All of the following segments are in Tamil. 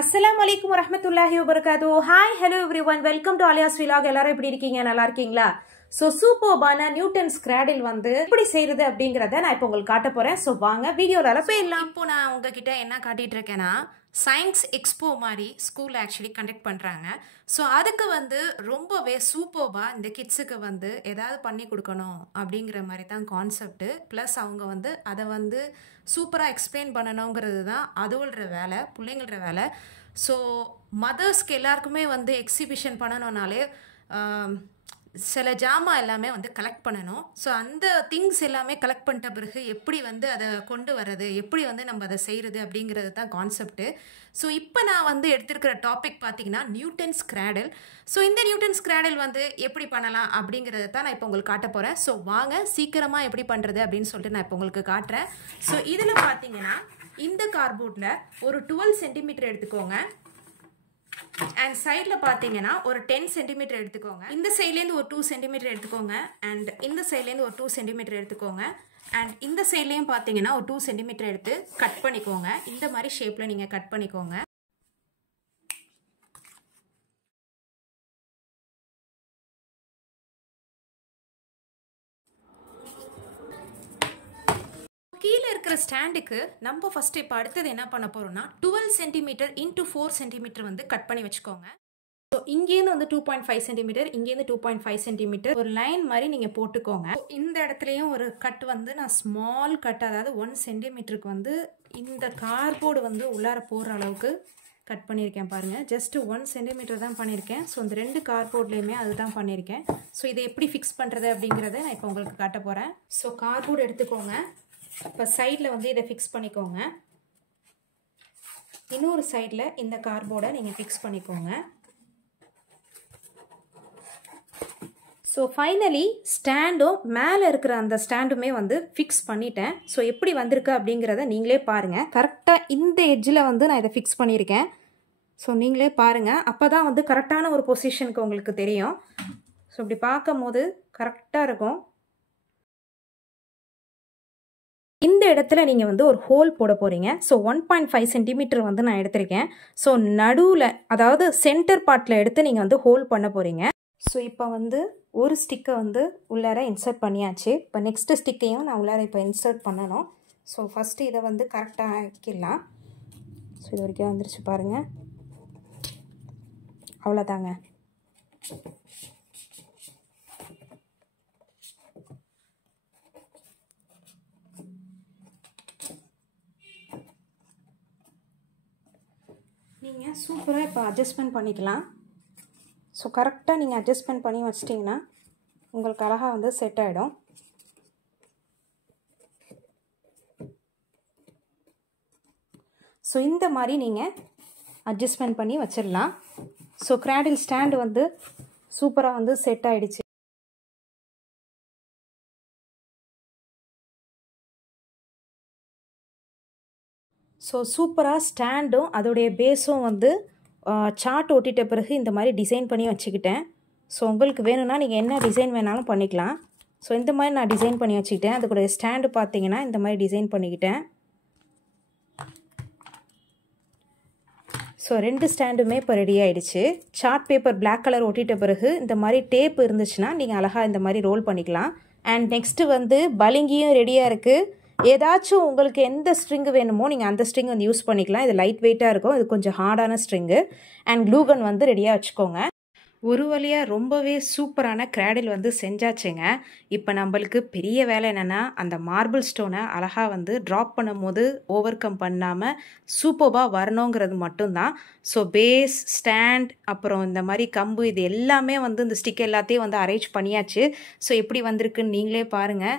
Assalamualaikum warahmatullahi wabarakatuh. Hi, hello everyone. Welcome to Alia's Vlog. எல்லாரும் எப்படி இருக்கீங்க? நல்லா இருக்கீங்களா? So சூப்பர்பான நியூட்டன்ஸ் கிராடில் வந்து எப்படி செய்யறது அப்படிங்கறத நான் இப்போ உங்களுக்கு காட்ட போறேன். So வாங்க வீடியோல போயிடலாம். இப்போ நான் உங்ககிட்ட என்ன காட்டிட்டு இருக்கேன்னா சயின்ஸ் எக்ஸ்போ மாதிரி ஸ்கூல் ஆக்சுவலி கண்டக்ட் பண்ணுறாங்க. ஸோ அதுக்கு வந்து ரொம்பவே சூப்பர்பாக இந்த கிட்ஸுக்கு வந்து ஏதாவது பண்ணி கொடுக்கணும் அப்படிங்கிற மாதிரி தான் கான்செப்ட்டு. ப்ளஸ் அவங்க வந்து அதை வந்து சூப்பராக எக்ஸ்பிளைன் பண்ணணுங்கிறது தான் அதுவளோட வேலை, பிள்ளைங்களோட வேலை. ஸோ மதர்ஸ்க்கு எல்லாருக்குமே வந்து எக்ஸிபிஷன் பண்ணணுன்னாலே சில ஜாமா எல்லாமே வந்து கலெக்ட் பண்ணணும். ஸோ அந்த திங்ஸ் எல்லாமே கலெக்ட் பண்ணிட்ட பிறகு எப்படி வந்து அதை கொண்டு வர்றது, எப்படி வந்து நம்ம அதை செய்கிறது அப்படிங்கிறது தான் கான்செப்ட்டு. ஸோ இப்போ நான் வந்து எடுத்திருக்கிற டாபிக் பார்த்தீங்கன்னா நியூட்டன்ஸ் கிராடல். ஸோ இந்த நியூட்டன்ஸ் கிராடல் வந்து எப்படி பண்ணலாம் அப்படிங்கிறத தான் நான் இப்போ உங்களுக்கு காட்ட போகிறேன். ஸோ வாங்க சீக்கிரமாக எப்படி பண்ணுறது அப்படின்னு சொல்லிட்டு நான் இப்போ உங்களுக்கு காட்டுறேன். ஸோ இதில் பார்த்தீங்கன்னா இந்த கார்ட்போர்டில் ஒரு 12 சென்டிமீட்டர் எடுத்துக்கோங்க. அண்ட் சைடில் பார்த்தீங்கன்னா ஒரு 10 சென்டிமீட்டர் எடுத்துக்கோங்க. இந்த சைட்லேருந்து ஒரு 2 சென்டிமீட்டர் எடுத்துக்கோங்க. அண்ட் இந்த சைட்லேருந்து ஒரு 2 சென்டிமீட்டர் எடுத்துக்கோங்க. அண்ட் இந்த சைட்லேயும் பார்த்தீங்கன்னா ஒரு 2 சென்டிமீட்டர் எடுத்து கட் பண்ணிக்கோங்க. இந்த மாதிரி ஷேப்பில் நீங்கள் கட் பண்ணிக்கோங்க. கீழே இருக்கிற ஸ்டாண்டுக்கு நம்ம ஃபர்ஸ்ட் இப்போ அடுத்தது என்ன பண்ண போறோம்னா 12 சென்டிமீட்டர் இன்டூ 4 சென்டிமீட்டர் வந்து கட் பண்ணி வச்சுக்கோங்க. ஸோ இங்கேருந்து வந்து 2.5 சென்டிமீட்டர், இங்கேருந்து 2.5 சென்டிமீட்டர் ஒரு லைன் மாதிரி நீங்கள் போட்டுக்கோங்க. இந்த இடத்துலையும் ஒரு கட் வந்து நான் ஸ்மால் கட், அதாவது 1 சென்டிமீட்டருக்கு வந்து இந்த கார்ட்போர்டு வந்து உள்ளார போகிற அளவுக்கு கட் பண்ணியிருக்கேன் பாருங்கள். ஜஸ்ட் 1 சென்டிமீட்டர் தான் பண்ணியிருக்கேன். ஸோ இந்த 2 கார்ட்போர்ட்லேயுமே அதுதான் பண்ணியிருக்கேன். ஸோ இதை எப்படி ஃபிக்ஸ் பண்ணுறது அப்படிங்கிறத நான் இப்போ உங்களுக்கு காட்ட போகிறேன். ஸோ கார்ட்போர்டு எடுத்துக்கோங்க. இப்போ சைடில் வந்து இதை ஃபிக்ஸ் பண்ணிக்கோங்க. இன்னொரு சைடில் இந்த கார்ட்போர்டை நீங்கள் ஃபிக்ஸ் பண்ணிக்கோங்க. ஸோ ஃபைனலி ஸ்டாண்டும் மேலே இருக்கிற அந்த ஸ்டாண்டுமே வந்து ஃபிக்ஸ் பண்ணிட்டேன். ஸோ எப்படி வந்திருக்கு அப்படிங்கிறத நீங்களே பாருங்கள். கரெக்டாக இந்த எட்ஜில் வந்து நான் இதை ஃபிக்ஸ் பண்ணியிருக்கேன். ஸோ நீங்களே பாருங்கள், அப்போ தான் வந்து கரெக்டான ஒரு பொசிஷனுக்கு உங்களுக்கு தெரியும். ஸோ இப்படி பார்க்கும் போது கரெக்டாக இருக்கும். இந்த இடத்துல நீங்கள் வந்து ஒரு ஹோல் போட போகிறீங்க. ஸோ 1.5 சென்டிமீட்டர் வந்து நான் எடுத்திருக்கேன். ஸோ நடுவில், அதாவது சென்டர் பார்ட்டில் எடுத்து நீங்கள் வந்து ஹோல் பண்ண போகிறீங்க. ஸோ இப்போ வந்து ஒரு ஸ்டிக்கை வந்து உள்ளார இன்சர்ட் பண்ணியாச்சு. இப்போ நெக்ஸ்ட்டு ஸ்டிக்கையும் நான் உள்ளார இப்போ இன்சர்ட் பண்ணணும். ஸோ ஃபஸ்ட்டு இதை வந்து கரெக்டாக ஆக்கிடலாம். ஸோ இது வரைக்கும் வந்துருச்சு பாருங்கள். அவ்வளோதாங்க. நீங்கள் சூப்பராக இப்போ அட்ஜஸ்ட்மெண்ட் பண்ணிக்கலாம். ஸோ கரெக்டாக நீங்கள் அட்ஜஸ்ட்மெண்ட் பண்ணி வச்சிட்டிங்கன்னா உங்களுக்கு அழகாக வந்து செட் ஆகிடும். ஸோ இந்த மாதிரி நீங்கள் அட்ஜஸ்ட்மெண்ட் பண்ணி வச்சிடலாம். ஸோ கிராடில் ஸ்டாண்டு வந்து சூப்பராக வந்து செட் ஆகிடுச்சு. ஸோ சூப்பராக ஸ்டாண்டும் அதோடைய பேஸும் வந்து சார்ட் ஒட்டிட்ட பிறகு இந்த மாதிரி டிசைன் பண்ணி வச்சுக்கிட்டேன். ஸோ உங்களுக்கு வேணும்னா நீங்கள் என்ன டிசைன் வேணாலும் பண்ணிக்கலாம். ஸோ இந்த மாதிரி நான் டிசைன் பண்ணி வச்சுக்கிட்டேன். அதுக்குடைய ஸ்டாண்டு பார்த்தீங்கன்னா இந்த மாதிரி டிசைன் பண்ணிக்கிட்டேன். ஸோ 2 ஸ்டாண்டுமே இப்போ ரெடி ஆகிடுச்சு. சார்ட் பேப்பர் பிளாக் கலர் ஒட்டிட்ட பிறகு இந்த மாதிரி டேப் இருந்துச்சுன்னா நீங்கள் அழகாக இந்த மாதிரி ரோல் பண்ணிக்கலாம். அண்ட் நெக்ஸ்ட்டு வந்து பளிங்கியும் ரெடியாக இருக்குது. ஏதாச்சும் உங்களுக்கு எந்த ஸ்ட்ரிங்கு வேணுமோ நீங்கள் அந்த ஸ்ட்ரிங் வந்து யூஸ் பண்ணிக்கலாம். இது லைட் வெயிட்டாக இருக்கும், இது கொஞ்சம் ஹார்டான ஸ்ட்ரிங்கு. அண்ட் க்ளூகன் வந்து ரெடியாக வச்சுக்கோங்க. ஒரு வழியாக ரொம்பவே சூப்பரான கிராடில் வந்து செஞ்சாச்சுங்க. இப்போ நம்மளுக்கு பெரிய வேலை என்னென்னா அந்த மார்பிள் ஸ்டோனை அழகாக வந்து ட்ராப் பண்ணும் போது ஓவர் கம் பண்ணாமல் சூப்பராக வரணுங்கிறது மட்டும்தான். ஸோ பேஸ், ஸ்டாண்ட், அப்புறம் இந்த மாதிரி கம்பு, இது எல்லாமே வந்து இந்த ஸ்டிக் எல்லாத்தையும் வந்து அரேஞ்ச் பண்ணியாச்சு. ஸோ எப்படி வந்திருக்குன்னு நீங்களே பாருங்கள்.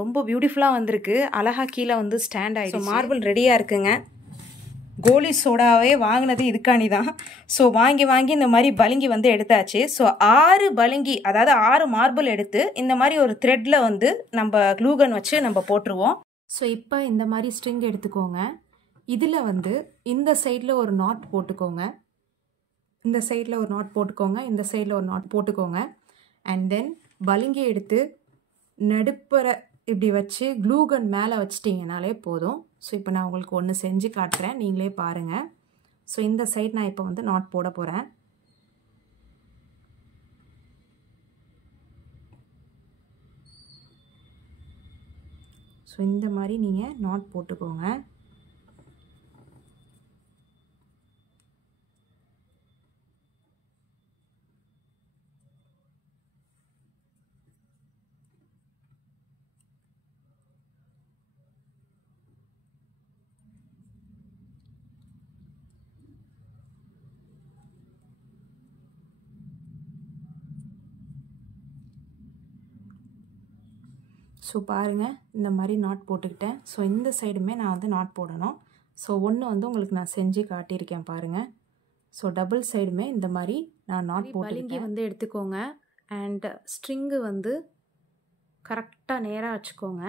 ரொம்ப பியூட்டிஃபுல்லாக வந்திருக்கு. அழகாக கீழே வந்து ஸ்டாண்ட் ஆகிடுச்சு. மார்பிள் ரெடியாக இருக்குங்க. கோலி சோடாவே வாங்கினது இதுக்காண்டி தான். ஸோ வாங்கி இந்த மாதிரி பளிங்கி வந்து எடுத்தாச்சு. ஸோ 6 பளிங்கி, அதாவது 6 மார்பிள் எடுத்து இந்த மாதிரி ஒரு த்ரெட்டில் வந்து நம்ம க்ளூகன் வச்சு நம்ம போட்டுருவோம். ஸோ இப்போ இந்த மாதிரி ஸ்ட்ரிங் எடுத்துக்கோங்க. இதில் வந்து இந்த சைடில் ஒரு நாட் போட்டுக்கோங்க, இந்த சைடில் ஒரு நாட் போட்டுக்கோங்க, இந்த சைடில் ஒரு நாட் போட்டுக்கோங்க. அண்ட் தென் பளிங்கி எடுத்து நடுப்புற இப்படி வச்சு க்ளூகன் மேலே வச்சிட்டிங்கனாலே போதும். ஸோ இப்போ நான் உங்களுக்கு ஒன்று செஞ்சு காட்டுறேன், நீங்களே பாருங்கள். ஸோ இந்த சைடு நான் இப்போ வந்து நாட் போட போகிறேன். ஸோ இந்த மாதிரி நீங்கள் நாட் போட்டுக்கோங்க. ஸோ பாருங்கள், இந்த மாதிரி நாட் போட்டுக்கிட்டேன். ஸோ இந்த சைடுமே நான் வந்து நாட் போடணும். ஸோ ஒன்று வந்து உங்களுக்கு நான் செஞ்சு காட்டியிருக்கேன் பாருங்கள். ஸோ டபுள் சைடுமே இந்த மாதிரி நான் நாட் போட்டு வந்து எடுத்துக்கோங்க. அண்ட் ஸ்ட்ரிங்கு வந்து கரெக்டாக நேராக வச்சுக்கோங்க.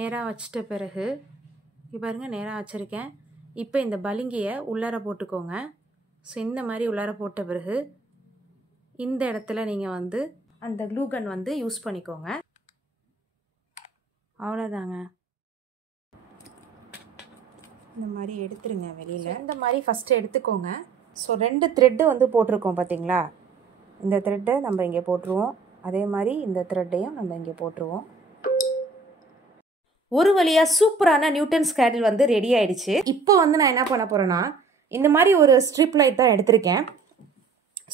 நேராக வச்சிட்ட பிறகு பாருங்கள், நேராக வச்சுருக்கேன். இப்போ இந்த பலிங்கியை உள்ளார போட்டுக்கோங்க. ஸோ இந்த மாதிரி உள்ளார போட்ட பிறகு இந்த இடத்துல நீங்கள் வந்து அந்த க்ளூ கன் வந்து யூஸ் பண்ணிக்கோங்க. அவ்வளோதாங்க. இந்த மாதிரி எடுத்துருங்க வெளியில். இந்த மாதிரி ஃபஸ்ட்டு எடுத்துக்கோங்க. ஸோ 2 த்ரெட்டு வந்து போட்டிருக்கோம் பார்த்தீங்களா? இந்த த்ரெட்டை நம்ம இங்கே போட்டுருவோம். அதே மாதிரி இந்த த்ரெட்டையும் நம்ம இங்கே போட்டுருவோம். ஒரு வழியாக சூப்பரான நியூட்டன்ஸ் கேடில் வந்து ரெடி ஆயிடுச்சு. இப்போ வந்து நான் என்ன பண்ண போகிறேன்னா, இந்த மாதிரி ஒரு ஸ்ட்ரிப் லைட் தான் எடுத்திருக்கேன்.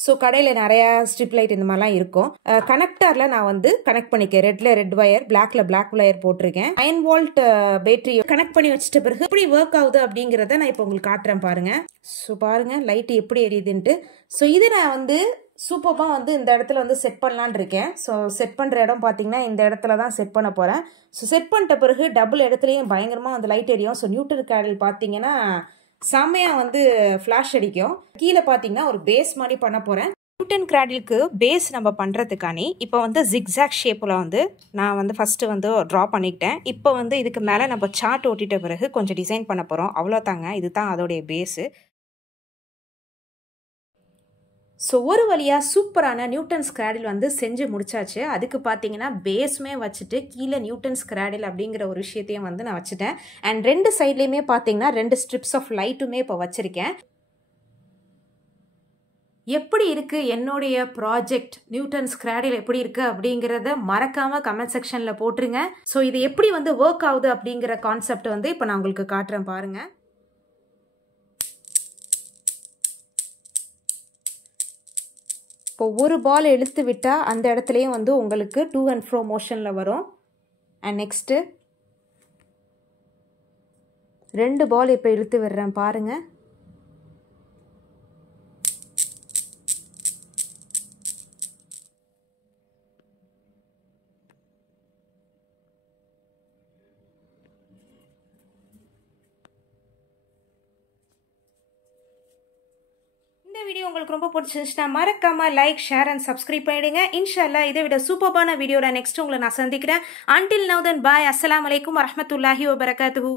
ஸோ கடையில் நிறையா ஸ்ட்ரிப் லைட் இந்த மாதிரிலாம் இருக்கும். கனெக்டரில் நான் வந்து கனெக்ட் பண்ணிக்கேன். ரெட்டில் ரெட் வயர், பிளாக்ல பிளாக் வயர் போட்டிருக்கேன். 9 வோல்ட் பேட்டரி கனெக்ட் பண்ணி வச்சிட்ட பிறகு எப்படி ஒர்க் ஆகுது அப்படிங்கிறத நான் இப்போ உங்களுக்கு காட்டுறேன் பாருங்க. ஸோ பாருங்க லைட் எப்படி எரியுதுன்ட்டு. ஸோ இது நான் வந்து சூப்பராக வந்து இந்த இடத்துல வந்து செட் பண்ணலான் இருக்கேன். ஸோ செட் பண்ணுற இடம் பார்த்தீங்கன்னா இந்த இடத்துல தான் செட் பண்ண போகிறேன். ஸோ செட் பண்ணிட்ட பிறகு டபுள் இடத்துலையும் பயங்கரமாக வந்து லைட் எரியும். ஸோ நியூட்டன் கேடில் பார்த்தீங்கன்னா செம்மையாக வந்து ஃப்ளாஷ் அடிக்கும். கீழே பார்த்தீங்கன்னா ஒரு பேஸ் மாதிரி பண்ண போகிறேன். நியூட்டன் கிராடிலுக்கு பேஸ் நம்ம பண்ணுறதுக்கானி இப்போ வந்து ஜிக்ஸாக் ஷேப்பில் வந்து நான் வந்து ஃபஸ்ட்டு வந்து ட்ரா பண்ணிக்கிட்டேன். இப்போ வந்து இதுக்கு மேலே நம்ம சார்ட் ஓட்டிட்ட பிறகு கொஞ்சம் டிசைன் பண்ண போகிறோம். அவ்வளோதாங்க, இதுதான் அதோடைய பேஸு. ஸோ ஒரு வழியாக சூப்பரான நியூட்டன்ஸ் கிராடில் வந்து செஞ்சு முடிச்சாச்சு. அதுக்கு பார்த்தீங்கன்னா பேஸுமே வச்சுட்டு கீழே நியூட்டன்ஸ் கிராடில் அப்படிங்கிற ஒரு விஷயத்தையும் வந்து நான் வச்சுட்டேன். அண்ட் 2 சைட்லேயுமே பார்த்தீங்கன்னா 2 ஸ்ட்ரிப்ஸ் ஆஃப் லைட்டுமே இப்போ வச்சுருக்கேன். எப்படி இருக்குது என்னுடைய ப்ராஜெக்ட் நியூட்டன்ஸ் கிராடில் எப்படி இருக்குது அப்படிங்கிறத மறக்காமல் கமெண்ட் செக்ஷனில் போட்டுருங்க. ஸோ இது எப்படி வந்து ஒர்க் ஆகுது அப்படிங்கிற கான்செப்ட் வந்து இப்போ நான் உங்களுக்கு காட்டுறேன் பாருங்கள். இப்போ ஒரு பால் இழுத்து விட்டால் அந்த இடத்துலையும் வந்து உங்களுக்கு டூ அண்ட் ஃப்ரோ மோஷனில் வரும். அண்ட் நெக்ஸ்ட்டு 2 பால் இப்போ இழுத்து விடுறேன் பாருங்கள். வீடியோ உங்களுக்கு ரொம்ப பிடிச்சிருந்துச்சுன்னா மறக்காம லைக், ஷேர் அண்ட் சப்ஸ்கிரைப் பண்ணிடுங்க. இன்ஷால்லா இதை விட சூப்பரான வீடியோல நெக்ஸ்ட் உங்களை நான் சந்திக்கிறேன். அன்டில் நவ் தென் பாய். அஸ்ஸலாமு அலைக்கும் வரஹ்மத்துல்லாஹி வபரகாத்துஹு.